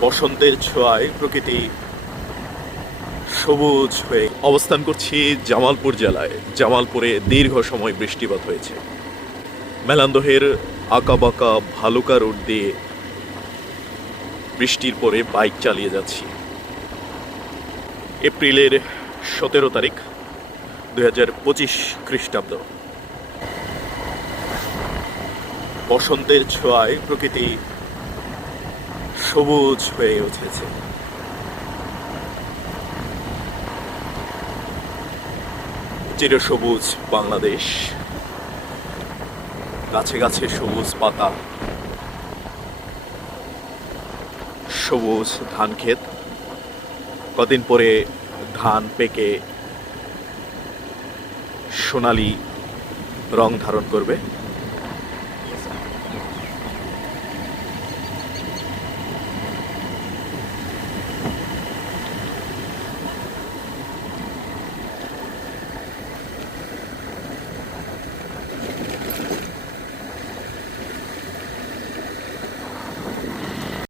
বসন্তের ছোঁয়ায় প্রকৃতি সবুজ হয়ে অবস্থান করছি জামালপুর জেলায়। জামালপুরে দীর্ঘ সময় বৃষ্টিপাত হয়েছে। মেলান্দহের আঁকাবাঁকা ভালুকা রোড দিয়ে বৃষ্টির পরে বাইক চালিয়ে যাচ্ছি। এপ্রিলের সতেরো তারিখ, দুই হাজার পঁচিশ খ্রিস্টাব্দ। বসন্তের ছোঁয়ায় প্রকৃতি সবুজ হয়ে উঠেছে। চিরসবুজ বাংলাদেশ। গাছে গাছে সবুজ পাতা। সবুজ ধান ক্ষেত। কদিন পরে ধান পেকে সোনালি রং ধারণ করবে।